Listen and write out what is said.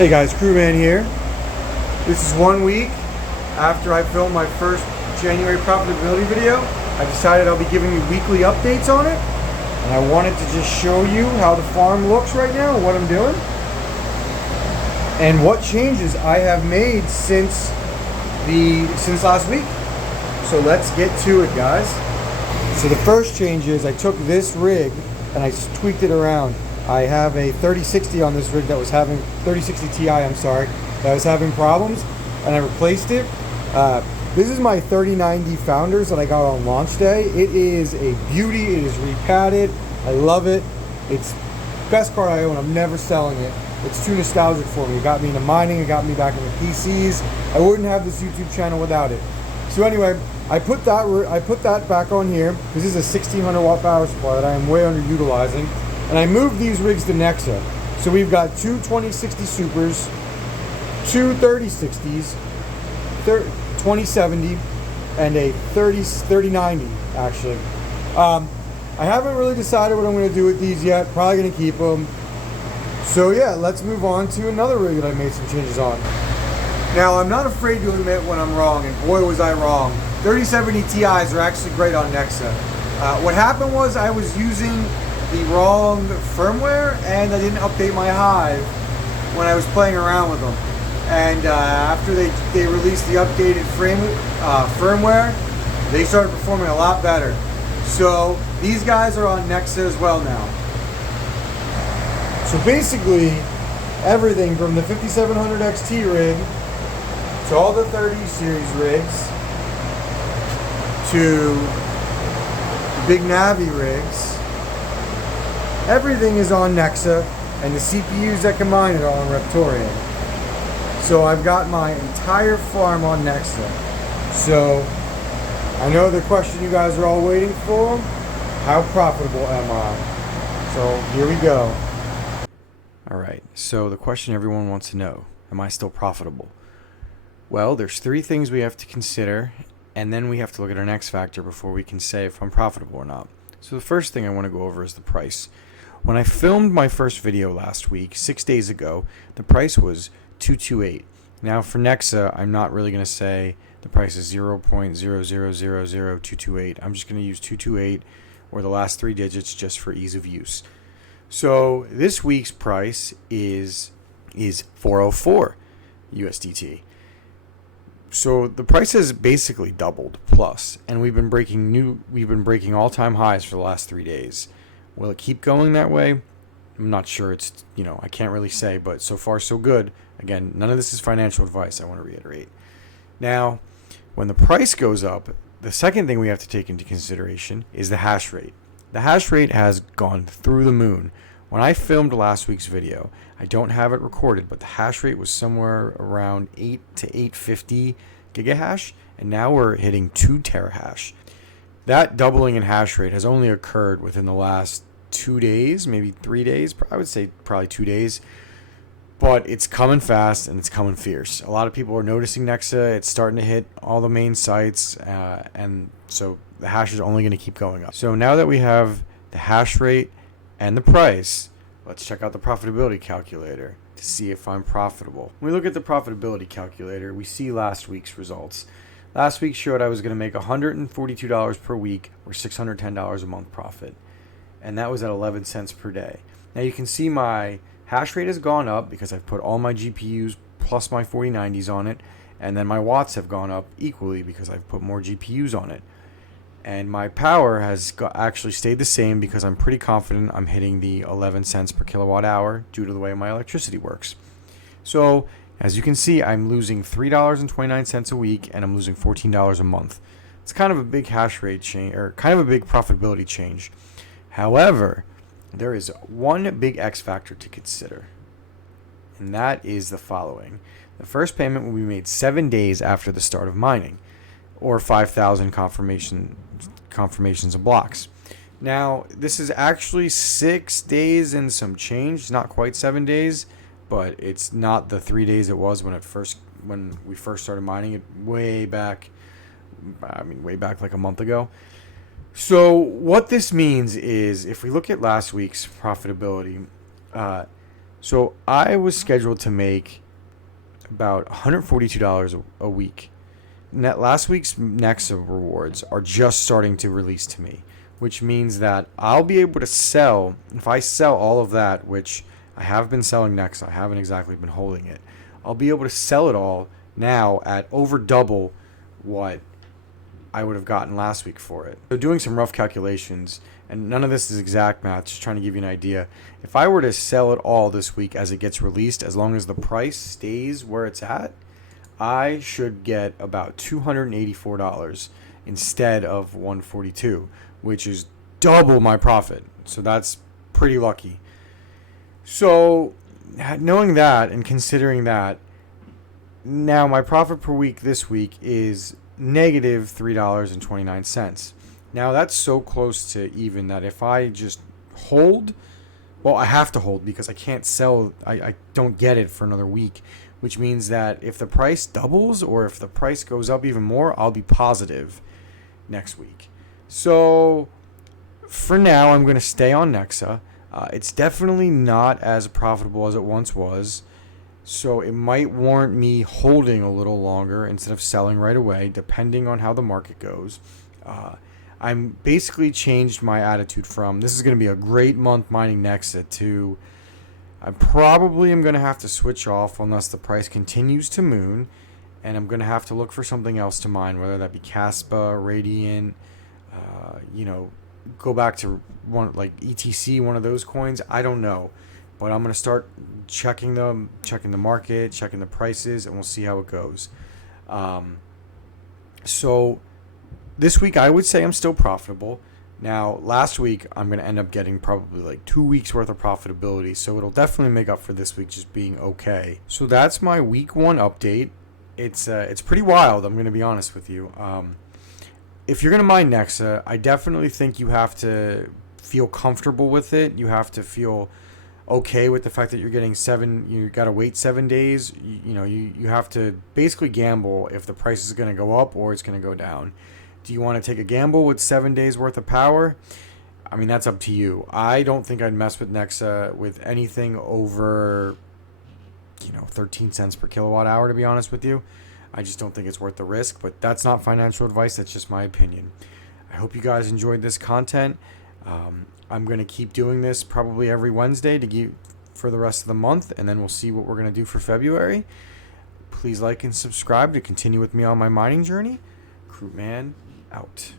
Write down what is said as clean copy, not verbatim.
Hey guys, Crewman here. This is 1 week after I filmed my first January profitability video. I decided I'll be giving you weekly updates on it, and I wanted to just show you how the farm looks right now, what I'm doing, and what changes I have made since last week. So let's get to it, guys. So the first change is I took this rig and I tweaked it around. I have a 3060 on this rig that was having 3060 Ti, that was having problems, and I replaced it. This is my 3090 Founders that I got on launch day. It is a beauty. It is repadded. I love it. It's the best card I own. I'm never selling it. It's too nostalgic for me. It got me into mining. It got me back into PCs. I wouldn't have this YouTube channel without it. So anyway, I put that back on here because this is a 1600 watt power supply that I am way underutilizing. And I moved these rigs to NEXA. So we've got two 2060 Supers, two 3060s, 2070, and a 3090 actually. I haven't really decided what I'm going to do with these yet. Probably going to keep them. So yeah, let's move on to another rig that I made some changes on. Now I'm not afraid to admit when I'm wrong, and boy was I wrong. 3070 Ti's are actually great on NEXA. What happened was I was using the wrong firmware and I didn't update my Hive when I was playing around with them. And after they released the updated firmware, they started performing a lot better. So these guys are on NEXA as well now. So basically, everything from the 5700 XT rig to all the 30 series rigs to the big Navi rigs, everything is on NEXA, and the CPUs that combine it are on Reptorian. So I've got my entire farm on NEXA. So I know the question you guys are all waiting for: how profitable am I? So here we go. Alright, so the question everyone wants to know: am I still profitable? Well, there's three things we have to consider, and then we have to look at our X factor before we can say if I'm profitable or not. So the first thing I want to go over is the price. When I filmed my first video last week, 6 days ago, the price was $228. Now for NEXA, I'm not really going to say the price is 0.0000228. I'm just going to use 228 or the last three digits just for ease of use. So this week's price is 404 USDT. So the price has basically doubled plus, and we've been breaking all-time highs for the last 3 days. Will it keep going that way? I'm not sure. I can't really say, but so far so good. Again, none of this is financial advice, I want to reiterate. Now, when the price goes up, the second thing we have to take into consideration is the hash rate. The hash rate has gone through the moon. When I filmed last week's video, I don't have it recorded, but the hash rate was somewhere around 8 to 850 gigahash, and now we're hitting 2 terahash. That doubling in hash rate has only occurred within the last 2 days, maybe 3 days. I would say probably 2 days. But it's coming fast and it's coming fierce. A lot of people are noticing NEXA. It's starting to hit all the main sites, and so the hash is only going to keep going up. So now that we have the hash rate and the price, let's check out the profitability calculator to see if I'm profitable. When we look at the profitability calculator, we see last week's results. Last week showed I was going to make $142 per week, or $610 a month profit. And that was at 11 cents per day. Now you can see my hash rate has gone up because I've put all my GPUs plus my 4090s on it. And then my watts have gone up equally because I've put more GPUs on it. And my power has actually stayed the same because I'm pretty confident I'm hitting the 11 cents per kilowatt hour due to the way my electricity works. So as you can see, I'm losing $3.29 a week, and I'm losing $14 a month. It's kind of a big hash rate change, or kind of a big profitability change. However, there is one big X factor to consider, and that is the following. The first payment will be made 7 days after the start of mining, or 5,000 confirmations of blocks. Now, this is actually 6 days and some change, not quite 7 days, but it's not the 3 days it was when we first started mining it way back like a month ago. So what this means is, if we look at last week's profitability, So I was scheduled to make about $142 a week. Last week's NEXA rewards are just starting to release to me, which means that I'll be able to sell, if I sell all of that, which I have been selling NEXA, I haven't exactly been holding it, I'll be able to sell it all now at over double what I would have gotten last week for it. So doing some rough calculations, and none of this is exact math, just trying to give you an idea. If I were to sell it all this week as it gets released, as long as the price stays where it's at, I should get about $284 instead of $142, which is double my profit. So that's pretty lucky. So knowing that and considering that, now my profit per week this week is negative $3.29. Now that's so close to even that if I just hold, well, I have to hold because I can't sell, I don't get it for another week, which means that if the price doubles or if the price goes up even more, I'll be positive next week. So for now, I'm going to stay on NEXA. It's definitely not as profitable as it once was. So it might warrant me holding a little longer instead of selling right away, depending on how the market goes. I'm basically changed my attitude from this is going to be a great month mining NEXA to I probably am going to have to switch off unless the price continues to moon, and I'm going to have to look for something else to mine, whether that be Caspa, Radiant, go back to one like ETC, one of those coins. I don't know. But I'm going to start checking them, checking the market, checking the prices, and we'll see how it goes. So this week, I would say I'm still profitable. Now, last week, I'm going to end up getting probably like 2 weeks worth of profitability. So it'll definitely make up for this week just being okay. So that's my week 1 update. It's pretty wild, I'm going to be honest with you. If you're going to mine NEXA, I definitely think you have to feel comfortable with it. You have to feel okay with the fact that you're getting you got to wait 7 days. You have to basically gamble if the price is going to go up or it's going to go down. Do you want to take a gamble with 7 days worth of power? I mean, that's up to you. I don't think I'd mess with NEXA with anything over 13 cents per kilowatt hour, to be honest with you. I just don't think it's worth the risk, but that's not financial advice. That's just my opinion. I hope you guys enjoyed this content. I'm going to keep doing this probably every Wednesday for the rest of the month, and then we'll see what we're going to do for February. Please like and subscribe to continue with me on my mining journey. Crewman out.